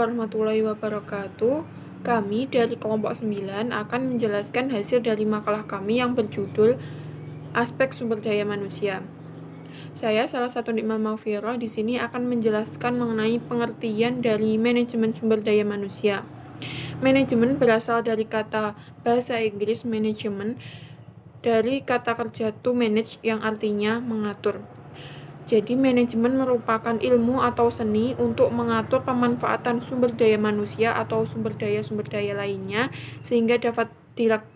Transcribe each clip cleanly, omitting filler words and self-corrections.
warahmatullahi wabarakatuh. Kami dari kelompok 9 akan menjelaskan hasil dari makalah kami yang berjudul Aspek Sumber Daya Manusia. Saya salah satu Nikmal Maghfirah di sini akan menjelaskan mengenai pengertian dari manajemen sumber daya manusia. Manajemen berasal dari kata bahasa Inggris manajemen dari kata kerja to manage yang artinya mengatur. Jadi, manajemen merupakan ilmu atau seni untuk mengatur pemanfaatan sumber daya manusia atau sumber daya lainnya sehingga dapat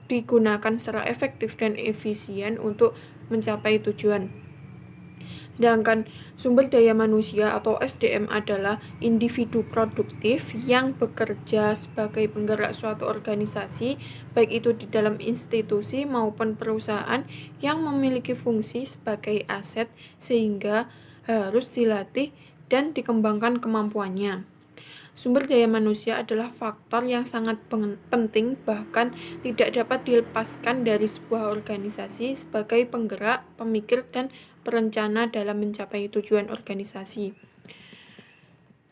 digunakan secara efektif dan efisien untuk mencapai tujuan. Sedangkan sumber daya manusia atau SDM adalah individu produktif yang bekerja sebagai penggerak suatu organisasi, baik itu di dalam institusi maupun perusahaan yang memiliki fungsi sebagai aset sehingga harus dilatih dan dikembangkan kemampuannya. Sumber daya manusia adalah faktor yang sangat penting, bahkan tidak dapat dilepaskan dari sebuah organisasi sebagai penggerak, pemikir, dan perencana dalam mencapai tujuan organisasi.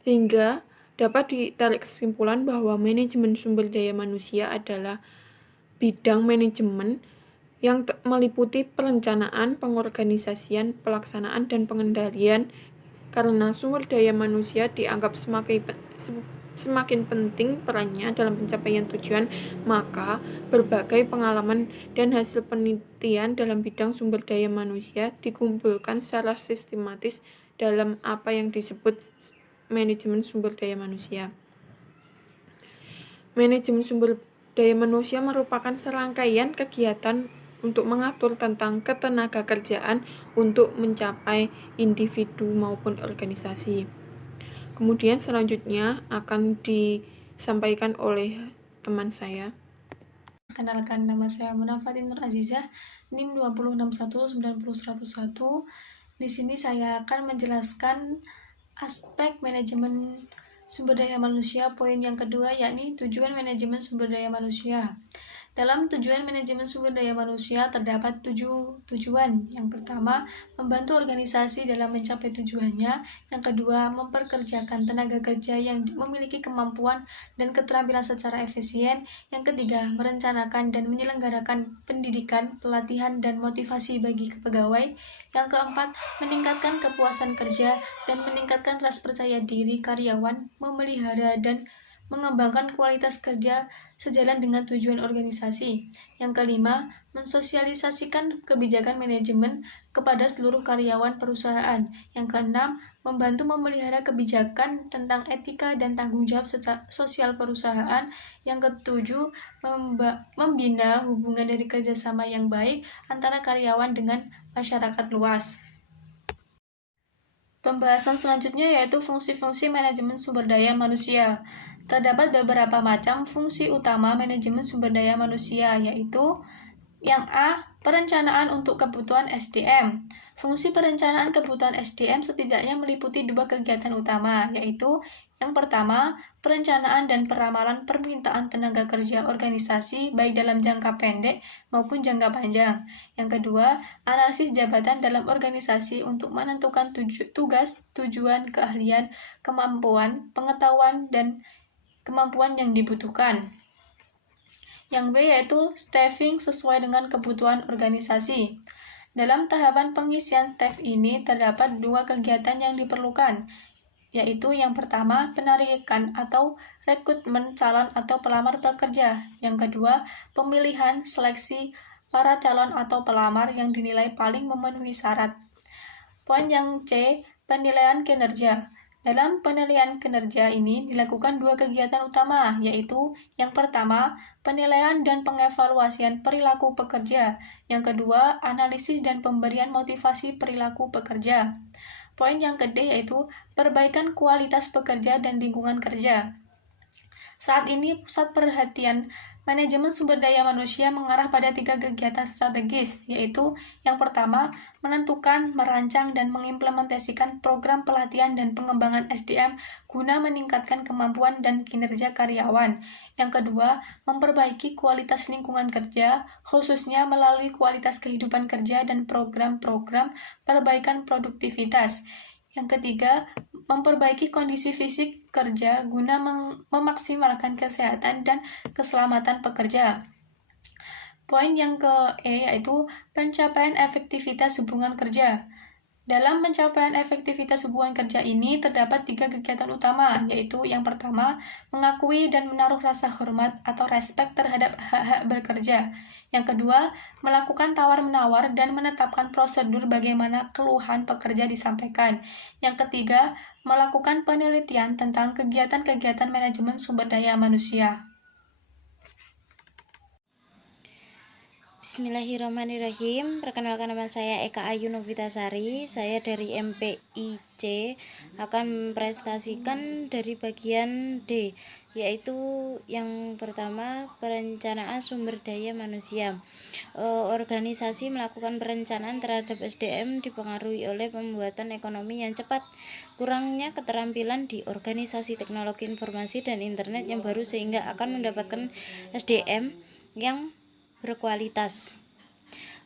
Sehingga dapat ditarik kesimpulan bahwa manajemen sumber daya manusia adalah bidang manajemen yang meliputi perencanaan, pengorganisasian, pelaksanaan, dan pengendalian. Karena sumber daya manusia dianggap semakin penting perannya dalam pencapaian tujuan, maka berbagai pengalaman dan hasil penelitian dalam bidang sumber daya manusia dikumpulkan secara sistematis dalam apa yang disebut manajemen sumber daya manusia. Manajemen sumber daya manusia merupakan serangkaian kegiatan untuk mengatur tentang ketenagakerjaan untuk mencapai individu maupun organisasi. Kemudian selanjutnya akan disampaikan oleh teman saya. Kenalkan, nama saya Munafatin Nur Azizah, NIM 206190101. Di sini saya akan menjelaskan aspek manajemen sumber daya manusia. Poin yang kedua yakni tujuan manajemen sumber daya manusia. Dalam tujuan manajemen sumber daya manusia terdapat 7 tujuan. Yang pertama, membantu organisasi dalam mencapai tujuannya. Yang kedua, memperkerjakan tenaga kerja yang memiliki kemampuan dan keterampilan secara efisien. Yang ketiga, merencanakan dan menyelenggarakan pendidikan, pelatihan, dan motivasi bagi pegawai. Yang keempat, meningkatkan kepuasan kerja dan meningkatkan rasa percaya diri karyawan, memelihara dan mengembangkan kualitas kerja sejalan dengan tujuan organisasi. Yang kelima, mensosialisasikan kebijakan manajemen kepada seluruh karyawan perusahaan. Yang keenam, membantu memelihara kebijakan tentang etika dan tanggung jawab sosial perusahaan. Yang ketujuh, membina hubungan dari kerjasama yang baik antara karyawan dengan masyarakat luas. Pembahasan selanjutnya yaitu fungsi-fungsi manajemen sumber daya manusia. Terdapat beberapa macam fungsi utama manajemen sumber daya manusia, yaitu yang A. Perencanaan untuk kebutuhan SDM. Fungsi perencanaan kebutuhan SDM setidaknya meliputi 2 kegiatan utama, yaitu yang pertama, perencanaan dan peramalan permintaan tenaga kerja organisasi baik dalam jangka pendek maupun jangka panjang. Yang kedua, analisis jabatan dalam organisasi untuk menentukan tugas, tujuan, keahlian, kemampuan, pengetahuan, dan kemampuan yang dibutuhkan. Yang B yaitu staffing sesuai dengan kebutuhan organisasi. Dalam tahapan pengisian staff ini terdapat 2 kegiatan yang diperlukan, yaitu yang pertama, penarikan atau rekrutmen calon atau pelamar pekerja. Yang kedua, pemilihan seleksi para calon atau pelamar yang dinilai paling memenuhi syarat. Poin yang C, penilaian kinerja. Dalam penilaian kinerja ini dilakukan 2 kegiatan utama, yaitu yang pertama, penilaian dan pengevaluasian perilaku pekerja. Yang kedua, analisis dan pemberian motivasi perilaku pekerja. Poin yang kedua yaitu perbaikan kualitas pekerja dan lingkungan kerja. Saat ini pusat perhatian manajemen sumber daya manusia mengarah pada 3 kegiatan strategis, yaitu yang pertama, menentukan, merancang, dan mengimplementasikan program pelatihan dan pengembangan SDM guna meningkatkan kemampuan dan kinerja karyawan. Yang kedua, memperbaiki kualitas lingkungan kerja, khususnya melalui kualitas kehidupan kerja dan program-program perbaikan produktivitas. Yang ketiga, memperbaiki kondisi fisik kerja guna memaksimalkan kesehatan dan keselamatan pekerja. Poin yang ke-E yaitu pencapaian efektivitas hubungan kerja. Dalam pencapaian efektivitas hubungan kerja ini terdapat 3 kegiatan utama, yaitu yang pertama, mengakui dan menaruh rasa hormat atau respect terhadap hak-hak bekerja. Yang kedua, melakukan tawar-menawar dan menetapkan prosedur bagaimana keluhan pekerja disampaikan. Yang ketiga, melakukan penelitian tentang kegiatan-kegiatan manajemen sumber daya manusia. Bismillahirrahmanirrahim. Perkenalkan, nama saya Eka Ayu Novitasari. Saya dari MPIC akan mempresentasikan dari bagian D, yaitu yang pertama, perencanaan sumber daya manusia. Organisasi melakukan perencanaan terhadap SDM dipengaruhi oleh pembuatan ekonomi yang cepat, kurangnya keterampilan di organisasi teknologi informasi dan internet yang baru, sehingga akan mendapatkan SDM yang berkualitas.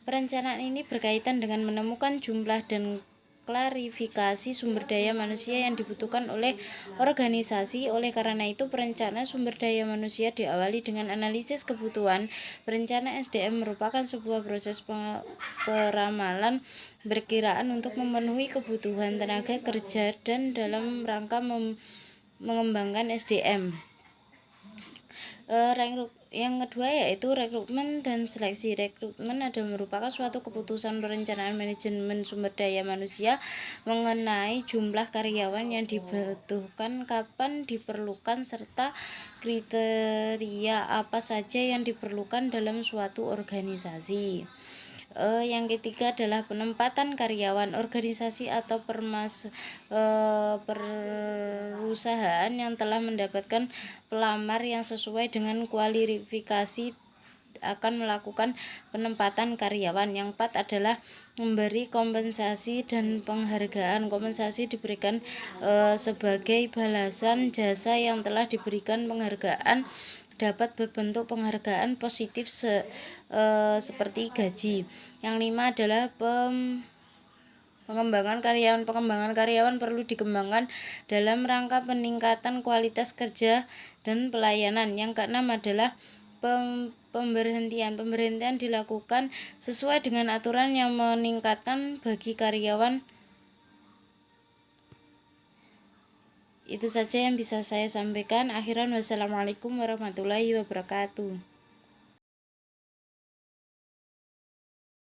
Perencanaan ini berkaitan dengan menemukan jumlah dan klarifikasi sumber daya manusia yang dibutuhkan oleh organisasi. Oleh karena itu, perencanaan sumber daya manusia diawali dengan analisis kebutuhan. Perencanaan SDM merupakan sebuah proses peramalan perkiraan untuk memenuhi kebutuhan tenaga kerja dan dalam rangka mengembangkan SDM. Yang kedua yaitu rekrutmen dan seleksi. Rekrutmen adalah merupakan suatu keputusan perencanaan manajemen sumber daya manusia mengenai jumlah karyawan yang dibutuhkan, kapan diperlukan, serta kriteria apa saja yang diperlukan dalam suatu organisasi. Yang ketiga adalah penempatan karyawan. Organisasi atau perusahaan yang telah mendapatkan pelamar yang sesuai dengan kualifikasi akan melakukan penempatan karyawan. Yang keempat adalah memberi kompensasi dan penghargaan. Kompensasi diberikan sebagai balasan jasa yang telah diberikan. Penghargaan dapat berbentuk penghargaan positif seperti gaji. Yang lima adalah pengembangan karyawan. Pengembangan karyawan perlu dikembangkan dalam rangka peningkatan kualitas kerja dan pelayanan. Yang keenam adalah pemberhentian. Pemberhentian dilakukan sesuai dengan aturan yang meningkatkan bagi karyawan. Itu saja yang bisa saya sampaikan. Akhiran, wassalamualaikum warahmatullahi wabarakatuh.